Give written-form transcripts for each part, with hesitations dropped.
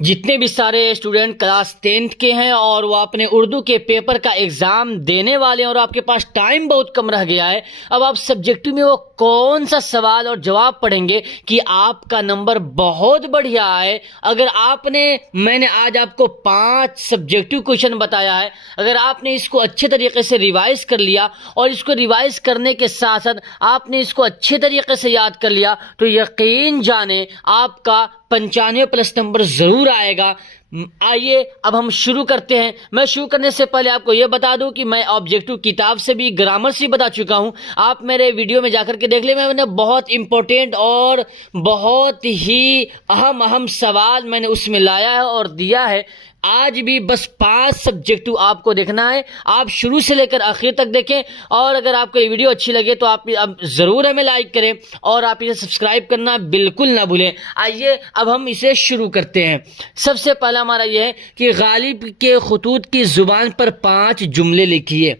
जितने भी सारे स्टूडेंट क्लास 10th के हैं और वो अपने उर्दू के पेपर का एग्ज़ाम देने वाले हैं और आपके पास टाइम बहुत कम रह गया है, अब आप सब्जेक्टिव में वो कौन सा सवाल और जवाब पढ़ेंगे कि आपका नंबर बहुत बढ़िया आए। अगर मैंने आज आपको 5 सब्जेक्टिव क्वेश्चन बताया है, अगर आपने इसको अच्छे तरीके से रिवाइज कर लिया और इसको रिवाइज करने के साथ साथ आपने इसको अच्छे तरीके से याद कर लिया, तो यकीन जाने आपका 95+ नंबर ज़रूर आएगा। आइए अब हम शुरू करते हैं। मैं शुरू करने से पहले आपको यह बता दूं कि मैं ऑब्जेक्टिव किताब से भी ग्रामर से बता चुका हूं। आप मेरे वीडियो में जाकर के देख ले, मैंने बहुत इंपॉर्टेंट और बहुत ही अहम सवाल मैंने उसमें लाया है और दिया है। आज भी बस 5 सब्जेक्टिव आपको देखना है। आप शुरू से लेकर आखिर तक देखें और अगर आपको ये वीडियो अच्छी लगे तो आप ज़रूर हमें लाइक करें और आप इसे सब्सक्राइब करना बिल्कुल ना भूलें। आइए अब हम इसे शुरू करते हैं। सबसे पहला हमारा यह है कि गालिब के खुतूत की ज़ुबान पर 5 जुमले लिखिए।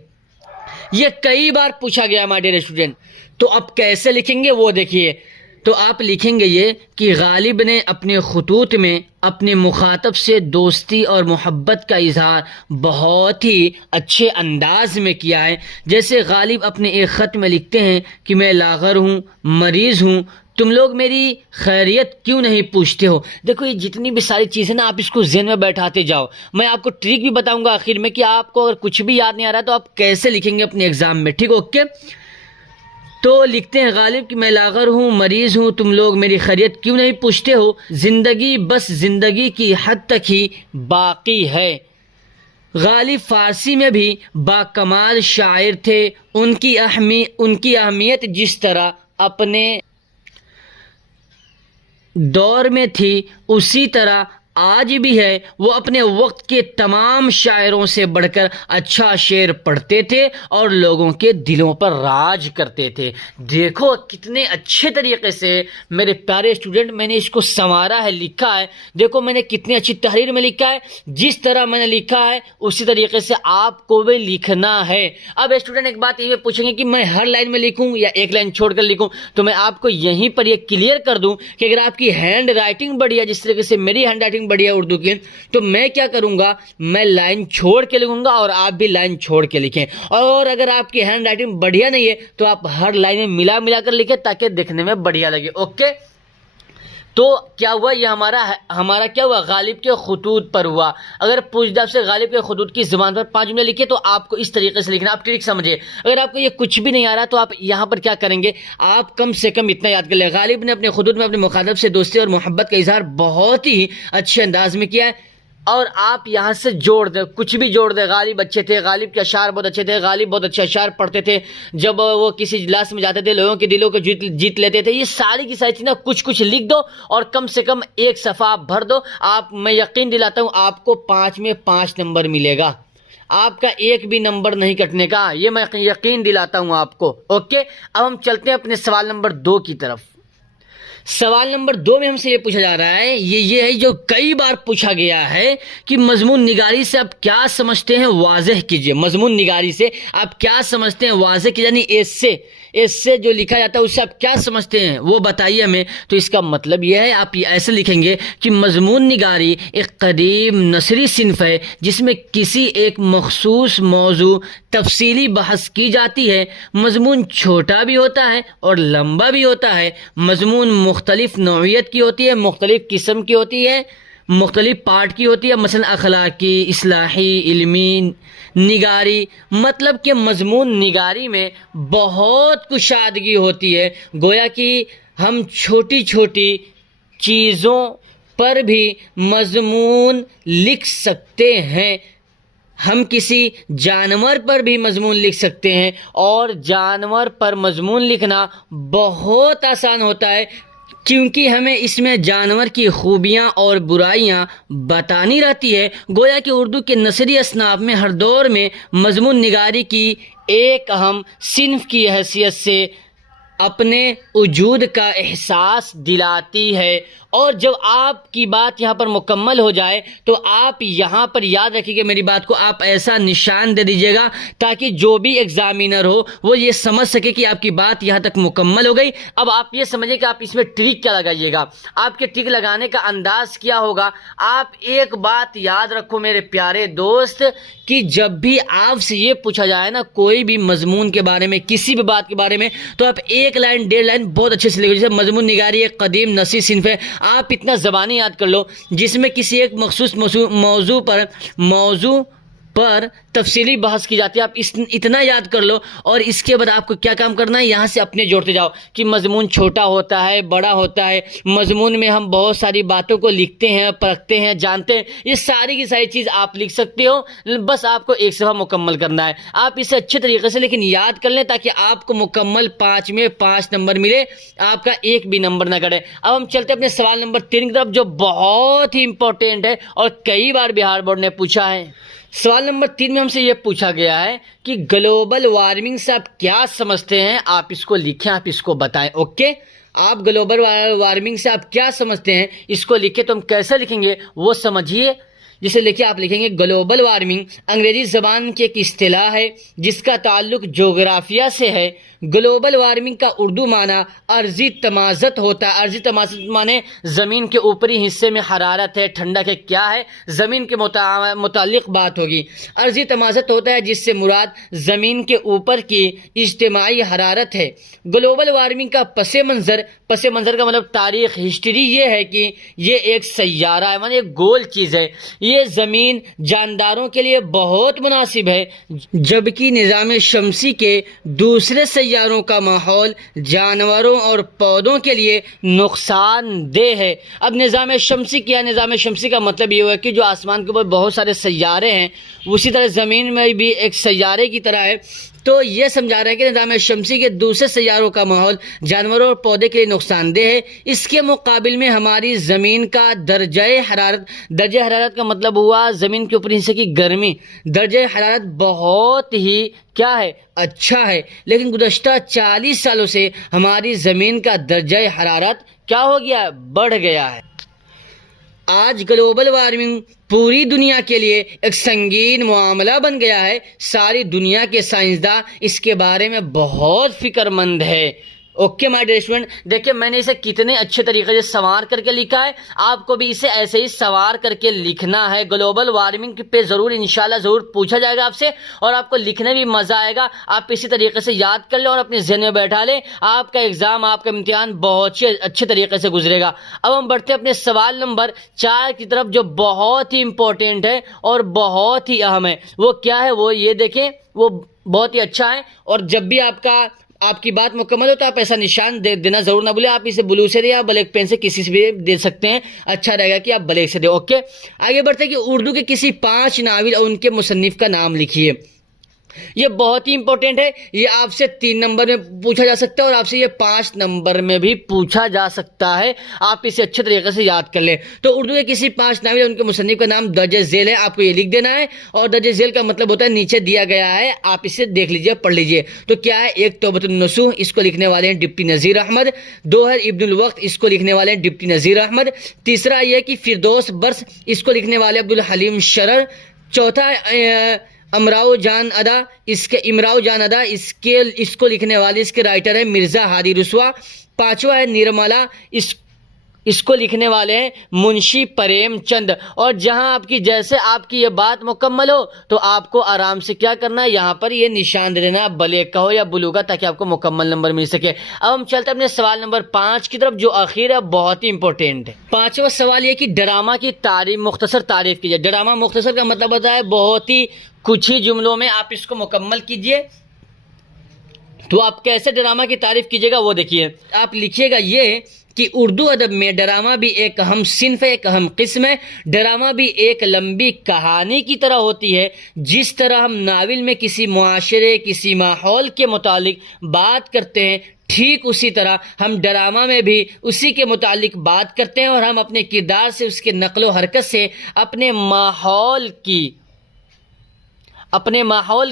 ये कई बार पूछा गया हमारे डियर स्टूडेंट, तो अब कैसे लिखेंगे वो देखिए। तो आप लिखेंगे ये कि गालिब ने अपने खुतूत में अपने मुखातब से दोस्ती और मोहब्बत का इजहार बहुत ही अच्छे अंदाज में किया है। जैसे गालिब अपने एक ख़त में लिखते हैं कि मैं लाग़र हूँ, मरीज़ हूँ, तुम लोग मेरी खैरियत क्यों नहीं पूछते हो। देखो ये जितनी भी सारी चीज़ें ना, आप इसको ज़हन में बैठाते जाओ। मैं आपको ट्रिक भी बताऊंगा आखिर में कि आपको अगर कुछ भी याद नहीं आ रहा तो आप कैसे लिखेंगे अपने एग्ज़ाम में, ठीक, ओके। तो लिखते हैं गालिब कि मैं लाग़र हूँ, मरीज़ हूँ, तुम लोग मेरी खैरियत क्यों नहीं पूछते हो। ज़िंदगी बस ज़िंदगी की हद तक ही बाकी है। गालिब फ़ारसी में भी बाकमाल शायर थे। उनकी अहमियत जिस तरह अपने दौर में थी उसी तरह आज भी है। वो अपने वक्त के तमाम शायरों से बढ़कर अच्छा शेर पढ़ते थे और लोगों के दिलों पर राज करते थे। देखो कितने अच्छे तरीके से मेरे प्यारे स्टूडेंट मैंने इसको संवारा है, लिखा है। देखो मैंने कितनी अच्छी तहरीर में लिखा है। जिस तरह मैंने लिखा है उसी तरीके से आपको भी लिखना है। अब स्टूडेंट एक बात ये पूछेंगे कि मैं हर लाइन में लिखूं या एक लाइन छोड़कर लिखूं, तो मैं आपको यहीं पर ये क्लियर कर दूं कि अगर आपकी हैंड राइटिंग बढ़िया, जिस तरीके से मेरी हैंड राइटिंग बढ़िया उर्दू की, तो मैं क्या करूंगा, मैं लाइन छोड़ के लिखूंगा और आप भी लाइन छोड़ के लिखें। और अगर आपकी हैंड राइटिंग बढ़िया नहीं है तो आप हर लाइन में मिला मिला कर लिखें ताकि दिखने में बढ़िया लगे, ओके। तो क्या हुआ, ये हमारा क्या हुआ, गालिब के खुतूत पर हुआ। अगर पूछता आपसे गालिब के खुतूत की ज़ुबान पर 5 जुमले लिखे, तो आपको इस तरीके से लिखना। आप ट्रिक समझिए। अगर आपको ये कुछ भी नहीं आ रहा तो आप यहाँ पर क्या करेंगे, आप कम से कम इतना याद कर ले, गालिब ने अपने खुतूत में अपने मुखातब से दोस्ती और मोहब्बत का इजहार बहुत ही अच्छे अंदाज में किया है। और आप यहाँ से जोड़ दें, कुछ भी जोड़ दें। गालिब अच्छे थे, गालिब के अशार बहुत अच्छे थे, गालिब बहुत अच्छे अशार पढ़ते थे, जब वो किसी इजलास में जाते थे लोगों के दिलों को जीत लेते थे। ये सारी की सारी चीज़ें कुछ कुछ लिख दो और कम से कम एक सफ़ा आप भर दो। मैं यकीन दिलाता हूँ आपको 5 में 5 नंबर मिलेगा। आपका एक भी नंबर नहीं कटने का, ये मैं यकीन दिलाता हूँ आपको, ओके। अब हम चलते हैं अपने सवाल नंबर 2 की तरफ। सवाल नंबर 2 में हमसे ये पूछा जा रहा है, ये है जो कई बार पूछा गया है कि मजमून निगारी से आप क्या समझते हैं, वाज़ेह कीजिए। मजमून निगारी से आप क्या समझते हैं, वाज़ेह कीजिए, यानी इससे जो लिखा जाता है उससे आप क्या समझते हैं वो बताइए हमें। तो इसका मतलब यह है, आप ऐसे लिखेंगे कि मजमून निगारी एक कदीम नसरी सिन्फ है जिसमें किसी एक मखसूस मौजू तफसीली बहस की जाती है। मजमून छोटा भी होता है और लंबा भी होता है। मजमून मुख्तलिफ नौइयत की होती है, मुख्तलिफ किस्म की होती है, मुख्तलिफ पार्ट की होती है, मसलन अखलाकी, इस्लाही, इल्मी निगारी। मतलब कि मजमून निगारी में बहुत कुशादगी होती है। गोया कि हम छोटी छोटी चीज़ों पर भी मजमून लिख सकते हैं। हम किसी जानवर पर भी मजमून लिख सकते हैं और जानवर पर मजमून लिखना बहुत आसान होता है क्योंकि हमें इसमें जानवर की खूबियाँ और बुराइयाँ बतानी रहती है। गोया कि उर्दू के नसरी असनाफ में हर दौर में मजमून निगारी की एक अहम सिन्फ की हैसियत से अपने वजूद का एहसास दिलाती है। और जब आपकी बात यहाँ पर मुकम्मल हो जाए तो आप यहाँ पर याद रखिएगा मेरी बात को, आप ऐसा निशान दे दीजिएगा ताकि जो भी एग्जामिनर हो वो ये समझ सके कि आपकी बात यहाँ तक मुकम्मल हो गई। अब आप ये समझिए कि आप इसमें ट्रिक क्या लगाइएगा। आपके ट्रिक लगाने का अंदाज क्या होगा। आप एक बात याद रखो मेरे प्यारे दोस्त कि जब भी आपसे ये पूछा जाए ना कोई भी मजमून के बारे में, किसी भी बात के बारे में, तो आप 1 लाइन 1.5 लाइन बहुत अच्छे से लिखो। जैसे मजमून निगारी एक कदीम नसी सिन्फ है, आप इतना ज़बानी याद कर लो जिसमें किसी एक मखसूस मौजू पर तफसीली बहस की जाती है। आप इतना याद कर लो और इसके बाद आपको क्या काम करना है, यहाँ से अपने जोड़ते जाओ कि मजमून छोटा होता है, बड़ा होता है, मजमून में हम बहुत सारी बातों को लिखते हैं, परखते हैं, जानते हैं। ये सारी की सारी चीज़ आप लिख सकते हो, बस आपको एक सफ़ा मुकम्मल करना है। आप इसे अच्छे तरीके से लेकिन याद कर लें ताकि आपको मुकम्मल 5 में 5 नंबर मिले, आपका एक भी नंबर ना कटे। अब हम चलते हैं अपने सवाल नंबर 3 की तरफ जो बहुत ही इंपॉर्टेंट है और कई बार बिहार बोर्ड ने पूछा है। सवाल नंबर 3 में हमसे यह पूछा गया है कि ग्लोबल वार्मिंग से आप क्या समझते हैं। आप इसको लिखें, आप इसको बताएं। ओके, आप ग्लोबल वार्मिंग से आप क्या समझते हैं इसको लिखें। तो हम कैसे लिखेंगे वो समझिए। जिसे लिखिए, आप लिखेंगे ग्लोबल वार्मिंग अंग्रेजी ज़बान की एक इस्तिलाह है जिसका ताल्लुक जोग्राफिया से है। ग्लोबल वार्मिंग का उर्दू माना अर्जी तमाज़त होता है। अर्जी तमाज़त माने ज़मीन के ऊपरी हिस्से में हरारत है, ठंडक है, क्या है, ज़मीन के मुतालिक बात होगी। अर्जी तमाज़त होता है जिससे मुराद ज़मीन के ऊपर की इज्तिमाई हरारत है। ग्लोबल वार्मिंग का पस मंज़र का मतलब तारीख़, हिस्ट्री ये है कि ये एक सैयारा है, माने एक गोल चीज़ है। ये ज़मीन जानदारों के लिए बहुत मुनासिब है, जबकि निज़ाम शमसी के दूसरे सैयारों का माहौल जानवरों और पौधों के लिए नुकसानदेह है। अब निज़ाम शमसी का मतलब ये हुआ कि जो आसमान के ऊपर बहुत सारे सैयारे हैं उसी तरह ज़मीन में भी एक सैयारे की तरह है। तो ये समझा रहे हैं कि निज़ाम शमसी के दूसरे सैयारों का माहौल जानवरों और पौधे के लिए नुकसानदेह है। इसके मुकाबिल में हमारी ज़मीन का दर्जे हरारत का मतलब हुआ ज़मीन के ऊपरी हिस्से की गर्मी। दर्जे हरारत बहुत ही क्या है, अच्छा है। लेकिन गुज़श्ता 40 सालों से हमारी ज़मीन का दर्जे हरारत क्या हो गया है, बढ़ गया है। आज ग्लोबल वार्मिंग पूरी दुनिया के लिए एक संगीन मामला बन गया है। सारी दुनिया के साइंसदान इसके बारे में बहुत फिक्रमंद है। ओके माय डियर स्टूडेंट, देखिए मैंने इसे कितने अच्छे तरीके से सवार करके लिखा है। आपको भी इसे ऐसे ही सवार करके लिखना है। ग्लोबल वार्मिंग पे ज़रूर इंशाल्लाह ज़रूर पूछा जाएगा आपसे और आपको लिखने भी मज़ा आएगा। आप इसी तरीके से याद कर लें और अपने ज़हन में बैठा लें। आपका एग्ज़ाम, आपका इम्तिहान बहुत ही अच्छे तरीके से गुजरेगा। अब हम बढ़ते हैं अपने सवाल नंबर 4 की तरफ जो बहुत ही इंपॉर्टेंट है और बहुत ही अहम है। वो क्या है, वो ये देखें, वो बहुत ही अच्छा है। और जब भी आपकी बात मुकम्मल हो तो आप ऐसा निशान देना जरूर ना भूलें। आप इसे ब्लू से या ब्लैक पेन से किसी से भी दे सकते हैं, अच्छा रहेगा कि आप ब्लैक से दे। ओके, आगे बढ़ते हैं कि उर्दू के किसी 5 नावल और उनके मुसन्निफ का नाम लिखिए। ये बहुत ही इंपॉर्टेंट है। ये आपसे 3 नंबर में पूछा जा सकता है और आपसे ये 5 नंबर में भी पूछा जा सकता है। आप इसे अच्छे तरीके से याद कर लें। तो उर्दू के किसी 5 नावल उनके मुसन्निफ का नाम दर्ज झेल है, आपको ये लिख देना है। और दर्ज झेल का मतलब होता है नीचे दिया गया है, आप इसे देख लीजिए, पढ़ लीजिए। तो क्या है, एक तौबतुन नसूह, इसको लिखने वाले हैं डिप्टी नज़ीर अहमद। 2 है इब्नुल वक्त, इसको लिखने वाले हैं डिप्टी नज़ीर अहमद। तीसरा यह कि फिरदौस बर्स, इसको लिखने वाले अब्दुल हलीम शरर। चौथा इमराउ जान अदा, इसको लिखने वाले इसके राइटर है मिर्ज़ा हादी रुस्वा। 5वां है निर्मला, इसको लिखने वाले हैं मुंशी प्रेमचंद। और जहां जैसे आपकी ये बात मुकम्मल हो तो आपको आराम से क्या करना है, यहाँ पर ये निशान दे देना, ब्लैक का हो या ब्लू का, ताकि आपको मुकम्मल नंबर मिल सके। अब हम चलते हैं अपने सवाल नंबर 5 की तरफ जो आखिर है, बहुत ही इंपॉर्टेंट है। 5वां सवाल ये कि ड्रामा की मुख्तसर तारीफ कीजिए। ड्रामा मुख्तसर का मतलब होता है बहुत ही कुछ ही जुमलों में आप इसको मुकम्मल कीजिए। तो आप कैसे ड्रामा की तारीफ कीजिएगा वो देखिए। आप लिखिएगा ये कि उर्दू अदब में ड्रामा भी एक अहम सिन्फ है, एक अहम किस्म है। ड्रामा भी एक लंबी कहानी की तरह होती है। जिस तरह हम नावल में किसी मुआशरे, किसी माहौल के मुतालिक बात करते हैं, ठीक उसी तरह हम ड्रामा में भी उसी के मुतालिक बात करते हैं और हम अपने किरदार से, उसके नक्लो हरकत से अपने माहौल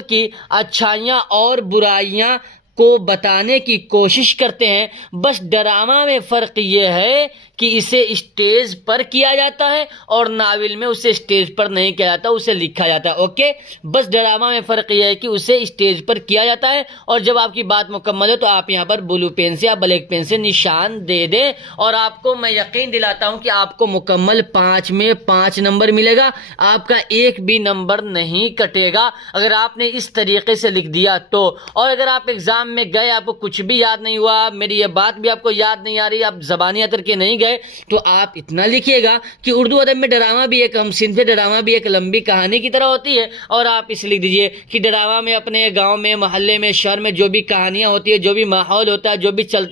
की अच्छाइयाँ और बुराइयाँ को बताने की कोशिश करते हैं। बस ड्रामा में फ़र्क ये है कि इसे स्टेज पर किया जाता है और नावल में उसे स्टेज पर नहीं किया जाता, उसे लिखा जाता है। ओके, बस ड्रामा में फ़र्क यह है कि उसे स्टेज पर किया जाता है। और जब आपकी बात मुकम्मल हो तो आप यहाँ पर ब्लू पेन से या ब्लैक पेन से निशान दे दें, और आपको मैं यकीन दिलाता हूँ कि आपको मुकम्मल 5 में 5 नंबर मिलेगा। आपका एक भी नंबर नहीं कटेगा अगर आपने इस तरीके से लिख दिया तो। और अगर आप एग्ज़ाम में गए, आपको कुछ भी याद नहीं हुआ, मेरी ये बात भी आपको याद नहीं आ रही, आप ज़बानी अतर के नहीं गए, तो आप इतना लिखिएगा कि उर्दू अदब में ड्रामा भी एक हमसिन्फ़ ड्रामा भी एक लंबी कहानी की तरह होती है। और आप इसे लिख दीजिए कि ड्रामा में अपने गांव में, मोहल्ले में, शहर में जो भी कहानियां होती है, जो भी माहौल होता है, जो भी चल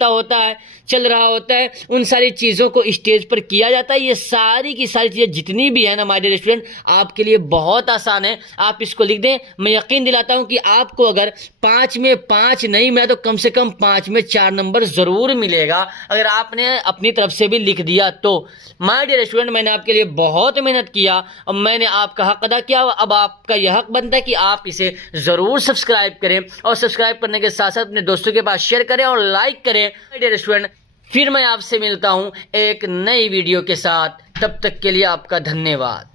रहा होता है, उन सारी चीज़ों को स्टेज पर किया जाता है। ये सारी की सारी चीज़ें जितनी भी है ना माय डियर स्टूडेंट, आपके लिए बहुत आसान है। आप इसको लिख दें, मैं यकीन दिलाता हूं कि आपको अगर 5 में 5 नहीं मिला तो कम से कम 5 में 4 नंबर ज़रूर मिलेगा अगर आपने अपनी तरफ से भी लिख दिया तो। माय डियर स्टूडेंट, मैंने आपके लिए बहुत मेहनत किया और मैंने आपका हक अदा किया। अब आपका यह हक बनता है कि आप इसे ज़रूर सब्सक्राइब करें, और सब्सक्राइब करने के साथ साथ अपने दोस्तों के पास शेयर करें और लाइक करें। माय डियर स्टूडेंट, फिर मैं आपसे मिलता हूं एक नई वीडियो के साथ। तब तक के लिए आपका धन्यवाद।